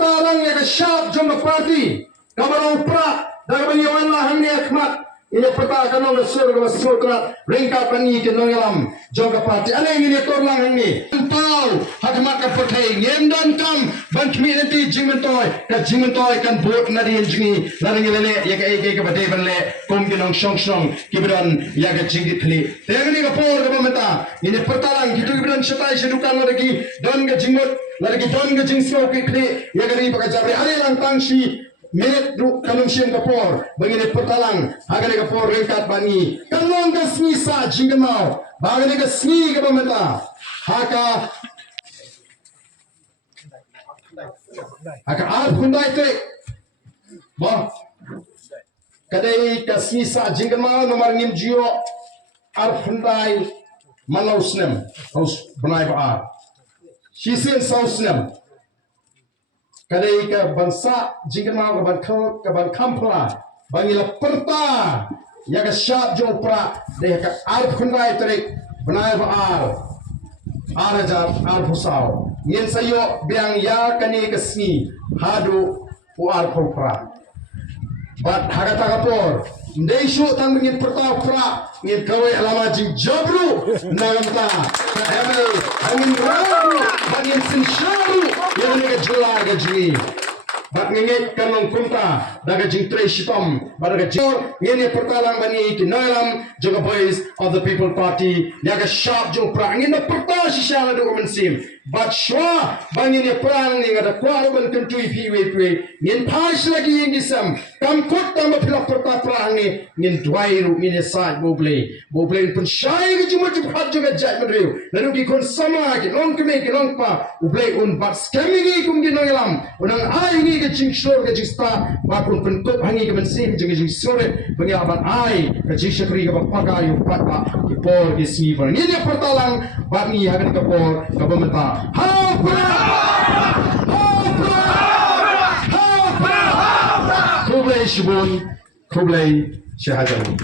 pertarang yang syab jom parti kabarang pra dan bagaimana hanya khmat ini pertah kanong nasur kerat ringkat pani ke nongalam jom parti ane ini torlang ini tahu hakmat ka pertai ngem dan kam ban community jingmentoy kan vote na di jingi laring lele ya ke bade ban le kom ke nong song kibran ya ke jingi thli tegni ka por ka mata ini pertarang gitu kibran setai sedukan lagi don ke jingot lagi don ke jingslo ke thli ya gari pakai jabre ale lang tangsi minit du kanong siem kapor bangine pertalang hagane kapor ringkat bani kanong ka snisa jingmau bagane ka sni ka bamata haka al hundai te ba kadai ka snisa jingmau nomor nim jio al hundai malausnem haus banai ba shisen sausnem kadai ka bansa jingma ka ban kampla bangila perta ya ka syab jo pra de ka ar khundai tarik banai ba ar pusau ngin sayo biang ya kani ka sni hadu u ar pra bat hagata kapor ndai shu tang ngin perta pra ngin kaweh lama jing jabru nagamta ka emel angin rabu bangin sinsharu yang ni kejula gaji, bak ngengek kanong kumta, daga jing tre shitom, badaga jor ngene pertalang bani kinalam juga boys of the People Party, yaga sharp jong pra ngene perta shishala do mensim, bat shwa bani ne prang ni ngada kwaro ban kentui piwe ngin pas lagi yang disam, kam kot tam pila perta prang ni ngin dwairu ngene side boble pun syai ke cuma cepat juga jat meriu, lalu ki kon sama ki long keme ki long pa ublei un bat scamming kum gi nongalam unang ai ngi ke jing shor ke jista ba kun pen kop hangi ke mensim jing sore bangi aban ai ke jing shakri ke pakai yu patpa ki por ki si por ni dia pertalang bat ni hagan ke por ke pemeta ha kublai shibun kublai shahajan